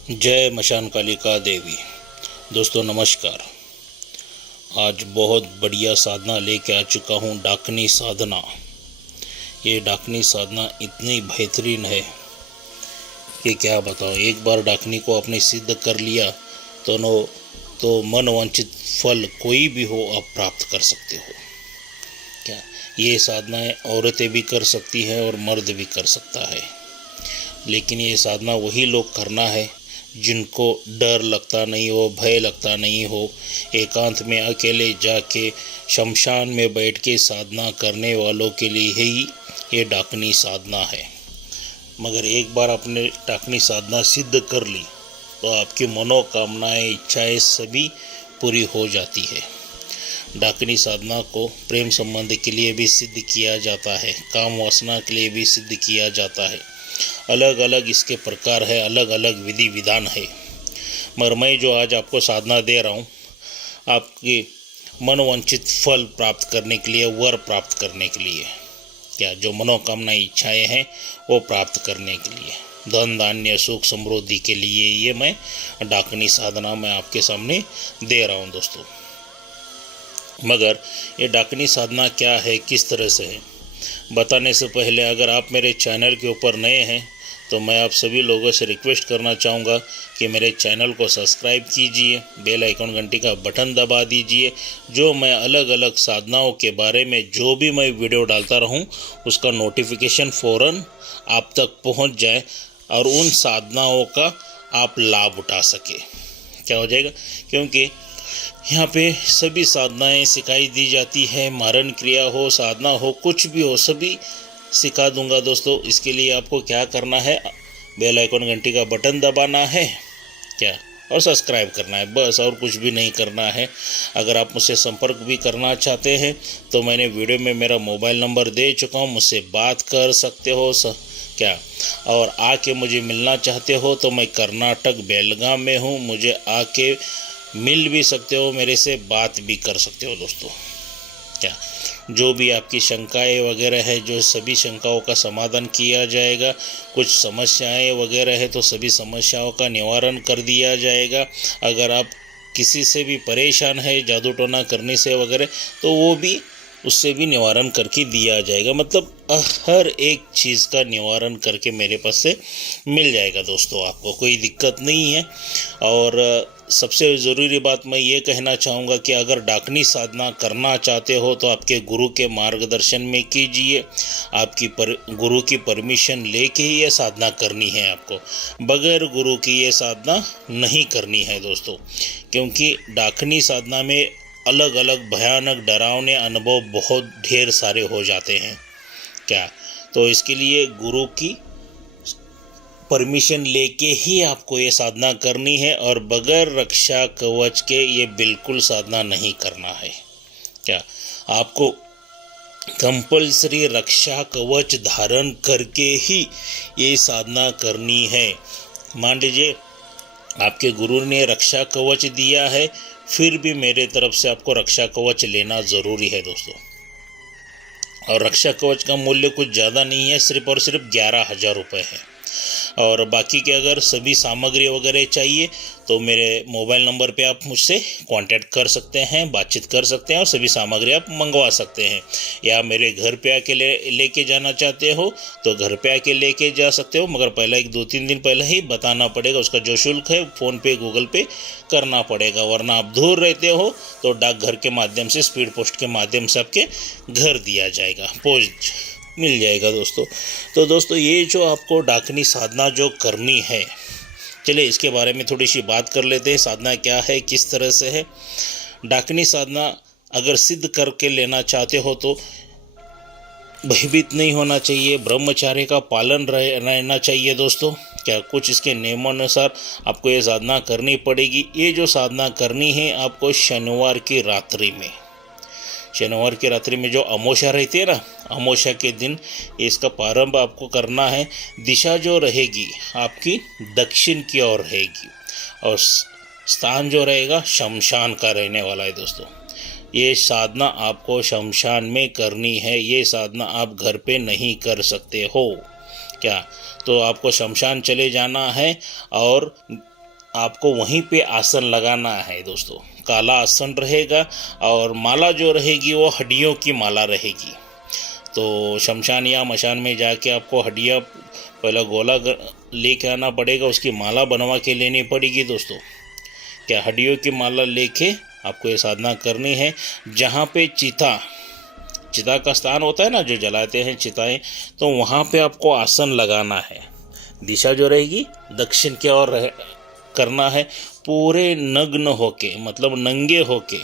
जय मशान कालिका देवी। दोस्तों नमस्कार। आज बहुत बढ़िया साधना लेके आ चुका हूँ, डाकनी साधना। ये डाकनी साधना इतनी बेहतरीन है कि क्या बताऊँ। एक बार डाकनी को आपने सिद्ध कर लिया तो मनवांछित फल कोई भी हो आप प्राप्त कर सकते हो। क्या ये साधनाएं औरतें भी कर सकती हैं और मर्द भी कर सकता है, लेकिन ये साधना वही लोग करना है जिनको डर लगता नहीं हो, भय लगता नहीं हो। एकांत में अकेले जाके शमशान में बैठ के साधना करने वालों के लिए ही ये डाकनी साधना है। मगर एक बार आपने डाकनी साधना सिद्ध कर ली तो आपकी मनोकामनाएं, इच्छाएं सभी पूरी हो जाती है। डाकनी साधना को प्रेम संबंध के लिए भी सिद्ध किया जाता है, काम वासना के लिए भी सिद्ध किया जाता है। अलग अलग इसके प्रकार है, अलग अलग विधि विधान है। मगर मैं जो आज आपको साधना दे रहा हूँ, आपके मनोवांछित फल प्राप्त करने के लिए, वर प्राप्त करने के लिए, क्या जो मनोकामना इच्छाएं हैं वो प्राप्त करने के लिए, धन धान्य सुख समृद्धि के लिए ये मैं डाकनी साधना में आपके सामने दे रहा हूँ दोस्तों। मगर ये डाकनी साधना क्या है, किस तरह से है, बताने से पहले अगर आप मेरे चैनल के ऊपर नए हैं तो मैं आप सभी लोगों से रिक्वेस्ट करना चाहूँगा कि मेरे चैनल को सब्सक्राइब कीजिए, बेल आइकन घंटी का बटन दबा दीजिए। जो मैं अलग अलग साधनाओं के बारे में जो भी मैं वीडियो डालता रहूँ उसका नोटिफिकेशन फ़ौरन आप तक पहुँच जाए और उन साधनाओं का आप लाभ उठा सके। क्या हो जाएगा, क्योंकि यहाँ पे सभी साधनाएं सिखाई दी जाती है। मारण क्रिया हो, साधना हो, कुछ भी हो, सभी सिखा दूंगा दोस्तों। इसके लिए आपको क्या करना है, बेल आइकन घंटी का बटन दबाना है क्या, और सब्सक्राइब करना है, बस और कुछ भी नहीं करना है। अगर आप मुझसे संपर्क भी करना चाहते हैं तो मैंने वीडियो में मेरा मोबाइल नंबर दे चुका हूँ, मुझसे बात कर सकते हो क्या। और आके मुझे मिलना चाहते हो तो मैं कर्नाटक बेलगाम में हूँ, मुझे आके मिल भी सकते हो, मेरे से बात भी कर सकते हो दोस्तों। क्या जो भी आपकी शंकाएं वगैरह है, जो सभी शंकाओं का समाधान किया जाएगा। कुछ समस्याएं वगैरह है तो सभी समस्याओं का निवारण कर दिया जाएगा। अगर आप किसी से भी परेशान है जादू टोना करने से वगैरह, तो वो भी उससे भी निवारण करके दिया जाएगा। मतलब हर एक चीज़ का निवारण करके मेरे पास से मिल जाएगा दोस्तों, आपको कोई दिक्कत नहीं है। और सबसे ज़रूरी बात मैं ये कहना चाहूँगा कि अगर डाकनी साधना करना चाहते हो तो आपके गुरु के मार्गदर्शन में कीजिए। आपकी गुरु की परमिशन लेके ही ये साधना करनी है आपको, बगैर गुरु की ये साधना नहीं करनी है दोस्तों। क्योंकि डाकनी साधना में अलग अलग भयानक डरावने अनुभव बहुत ढेर सारे हो जाते हैं क्या। तो इसके लिए गुरु की परमिशन लेके ही आपको ये साधना करनी है, और बगैर रक्षा कवच के ये बिल्कुल साधना नहीं करना है क्या। आपको कंपल्सरी रक्षा कवच धारण करके ही ये साधना करनी है। मान लीजिए आपके गुरु ने रक्षा कवच दिया है, फिर भी मेरे तरफ से आपको रक्षा कवच लेना ज़रूरी है दोस्तों। और रक्षा कवच का मूल्य कुछ ज़्यादा नहीं है, सिर्फ और सिर्फ 11,000 रुपये है। और बाकी के अगर सभी सामग्री वगैरह चाहिए तो मेरे मोबाइल नंबर पे आप मुझसे कांटेक्ट कर सकते हैं, बातचीत कर सकते हैं और सभी सामग्री आप मंगवा सकते हैं। या मेरे घर पे आके लेके जाना चाहते हो तो घर पे आके लेके जा सकते हो, मगर पहले 1-2-3 दिन पहले ही बताना पड़ेगा। उसका जो शुल्क है फ़ोन पे गूगल पे करना पड़ेगा। वरना आप दूर रहते हो तो डाकघर के माध्यम से, स्पीड पोस्ट के माध्यम से आपके घर दिया जाएगा, पोस्ट मिल जाएगा दोस्तों। तो दोस्तों ये जो आपको डाकनी साधना जो करनी है, चलिए इसके बारे में थोड़ी सी बात कर लेते हैं। साधना क्या है, किस तरह से है। डाकनी साधना अगर सिद्ध करके लेना चाहते हो तो भयभीत नहीं होना चाहिए, ब्रह्मचार्य का पालन रहना चाहिए दोस्तों। क्या कुछ इसके नियमानुसार आपको ये साधना करनी पड़ेगी। ये जो साधना करनी है आपको शनिवार की रात्रि में, शनिवार की रात्रि में जो अमावस्या रहती है ना, अमावस्या के दिन इसका प्रारंभ आपको करना है। दिशा जो रहेगी आपकी दक्षिण की ओर रहेगी और स्थान जो रहेगा शमशान का रहने वाला है दोस्तों। ये साधना आपको शमशान में करनी है, ये साधना आप घर पे नहीं कर सकते हो। क्या, तो आपको शमशान चले जाना है और आपको वहीं पे आसन लगाना है दोस्तों। काला आसन रहेगा और माला जो रहेगी वो हड्डियों की माला रहेगी। तो शमशान या मशान में जाके आपको हड्डियाँ पहले गोला लेके आना पड़ेगा, उसकी माला बनवा के लेनी पड़ेगी दोस्तों। क्या, हड्डियों की माला लेके आपको ये साधना करनी है। जहाँ पे चिता का स्थान होता है ना, जो जलाते हैं चिताएं, तो वहाँ पे आपको आसन लगाना है। दिशा जो रहेगी दक्षिण की ओर करना है। पूरे नग्न होके, मतलब नंगे होके,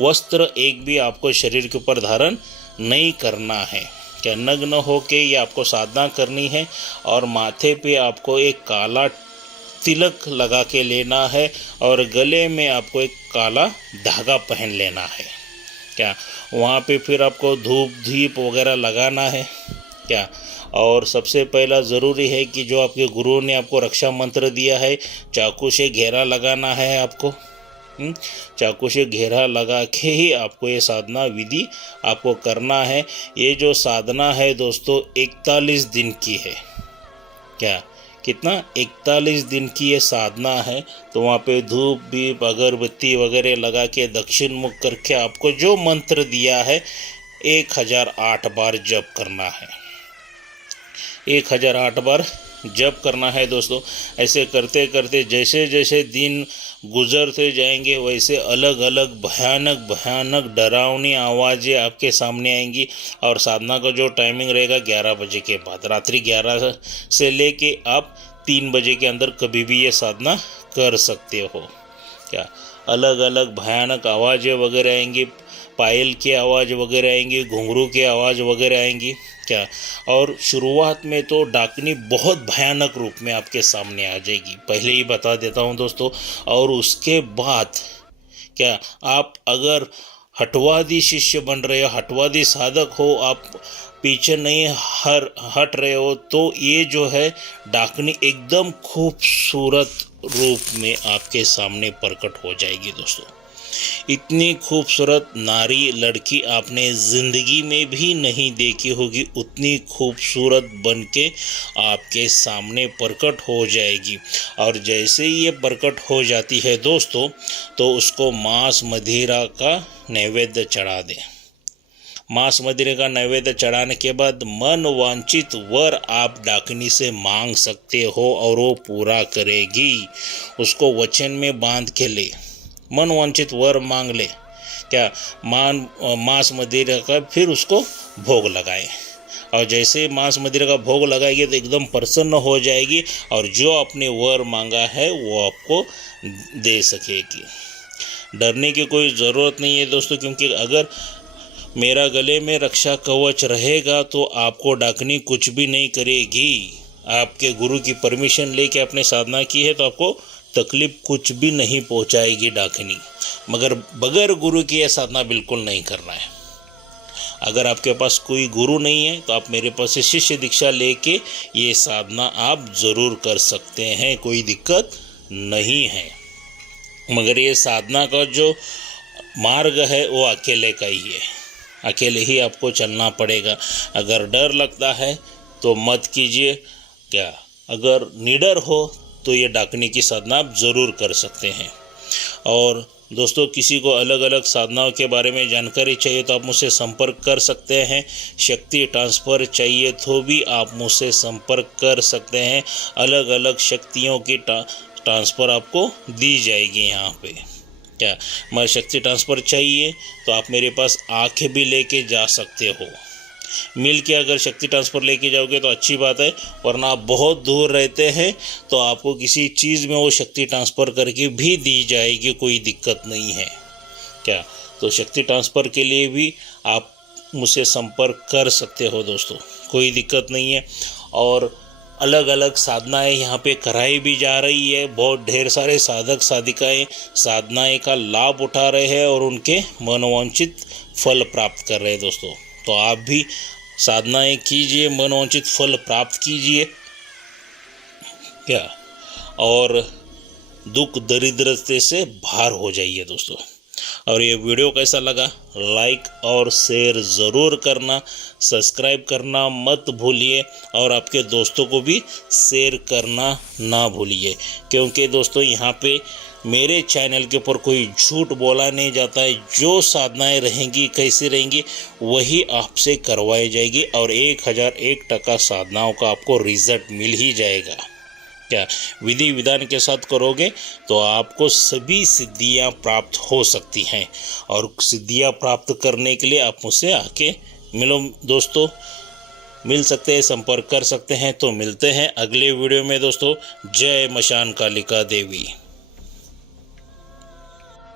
वस्त्र एक भी आपको शरीर के ऊपर धारण नहीं करना है। क्या, नग्न होके ये आपको साधना करनी है और माथे पे आपको एक काला तिलक लगा के लेना है और गले में आपको एक काला धागा पहन लेना है। क्या, वहाँ पे फिर आपको धूप दीप वगैरह लगाना है। क्या, और सबसे पहला ज़रूरी है कि जो आपके गुरु ने आपको रक्षा मंत्र दिया है, चाकू से घेरा लगाना है आपको। चाकू से घेरा लगा के ही आपको ये साधना विधि आपको करना है। ये जो साधना है दोस्तों 41 दिन की है। क्या, कितना, 41 दिन की ये साधना है। तो वहाँ पे धूप दीप अगरबत्ती वगैरह लगा के दक्षिण मुख करके आपको जो मंत्र दिया है 1008 बार जप करना है। 1008 बार जप करना है दोस्तों। ऐसे करते करते जैसे जैसे दिन गुजरते जाएंगे वैसे अलग अलग भयानक डरावनी आवाज़ें आपके सामने आएंगी। और साधना का जो टाइमिंग रहेगा 11 बजे के बाद, रात्रि 11 से लेके आप 3 बजे के अंदर कभी भी ये साधना कर सकते हो। क्या, अलग अलग भयानक आवाज़ें वगैरह आएंगी, पायल की आवाज़ वगैरह आएंगी, घुंघरू की आवाज़ वगैरह आएंगी। क्या, और शुरुआत में तो डाकनी बहुत भयानक रूप में आपके सामने आ जाएगी, पहले ही बता देता हूँ दोस्तों। और उसके बाद क्या, आप अगर हटवादी शिष्य बन रहे हो, हटवादी साधक हो, आप पीछे नहीं हट रहे हो, तो ये जो है डाकनी एकदम खूबसूरत रूप में आपके सामने प्रकट हो जाएगी दोस्तों। इतनी खूबसूरत नारी लड़की आपने ज़िंदगी में भी नहीं देखी होगी, उतनी खूबसूरत बन के आपके सामने प्रकट हो जाएगी। और जैसे ही ये प्रकट हो जाती है दोस्तों, तो उसको मांस मदिरा का नैवेद्य चढ़ा दें। मांस मदिरे का नैवेद्य चढ़ाने के बाद मन वांछित वर आप डाकनी से मांग सकते हो और वो पूरा करेगी। उसको वचन में बांध के ले, मन वांछित वर मांग ले। क्या, मांस मदिरा का फिर उसको भोग लगाए, और जैसे मांस मदिरा का भोग लगाएगी तो एकदम प्रसन्न हो जाएगी और जो आपने वर मांगा है वो आपको दे सकेगी। डरने की कोई ज़रूरत नहीं है दोस्तों, क्योंकि अगर मेरा गले में रक्षा कवच रहेगा तो आपको डाकनी कुछ भी नहीं करेगी। आपके गुरु की परमिशन लेके आपने साधना की है तो आपको तकलीफ कुछ भी नहीं पहुंचाएगी डाकनी। मगर बगैर गुरु की यह साधना बिल्कुल नहीं करना है। अगर आपके पास कोई गुरु नहीं है तो आप मेरे पास से शिष्य दीक्षा लेके ये साधना आप ज़रूर कर सकते हैं, कोई दिक्कत नहीं है। मगर ये साधना का जो मार्ग है वो अकेले का ही है, अकेले ही आपको चलना पड़ेगा। अगर डर लगता है तो मत कीजिए। क्या, अगर निडर हो तो ये डाकनी की साधना आप ज़रूर कर सकते हैं। और दोस्तों, किसी को अलग अलग साधनाओं के बारे में जानकारी चाहिए तो आप मुझसे संपर्क कर सकते हैं। शक्ति ट्रांसफ़र चाहिए तो भी आप मुझसे संपर्क कर सकते हैं। अलग अलग शक्तियों की ट्रांसफ़र आपको दी जाएगी यहाँ पे। क्या, मैं शक्ति ट्रांसफ़र चाहिए तो आप मेरे पास आके भी लेके जा सकते हो। मिल के अगर शक्ति ट्रांसफ़र लेके जाओगे तो अच्छी बात है, वरना आप बहुत दूर रहते हैं तो आपको किसी चीज़ में वो शक्ति ट्रांसफ़र करके भी दी जाएगी, कोई दिक्कत नहीं है। क्या, तो शक्ति ट्रांसफ़र के लिए भी आप मुझसे संपर्क कर सकते हो दोस्तों, कोई दिक्कत नहीं है। और अलग अलग साधनाएं यहाँ पे कराई भी जा रही है। बहुत ढेर सारे साधक साधिकाएँ साधनाएं का लाभ उठा रहे हैं और उनके मनोवांछित फल प्राप्त कर रहे हैं दोस्तों। तो आप भी साधनाएं कीजिए, मनोवांछित फल प्राप्त कीजिए। क्या, और दुख दरिद्रते से बाहर हो जाइए दोस्तों। और ये वीडियो कैसा लगा लाइक और शेयर ज़रूर करना, सब्सक्राइब करना मत भूलिए और आपके दोस्तों को भी शेयर करना ना भूलिए, क्योंकि दोस्तों यहाँ पे मेरे चैनल के ऊपर कोई झूठ बोला नहीं जाता है। जो साधनाएं रहेंगी कैसी रहेंगी वही आपसे करवाई जाएगी और 1001% साधनाओं का आपको रिजल्ट मिल ही जाएगा। क्या विधि विधान के साथ करोगे तो आपको सभी सिद्धियां प्राप्त हो सकती हैं, और सिद्धियां प्राप्त करने के लिए आप मुझसे आके मिलो दोस्तों, मिल सकते हैं, संपर्क कर सकते हैं। तो मिलते हैं अगले वीडियो में दोस्तों। जय मशान कालिका देवी।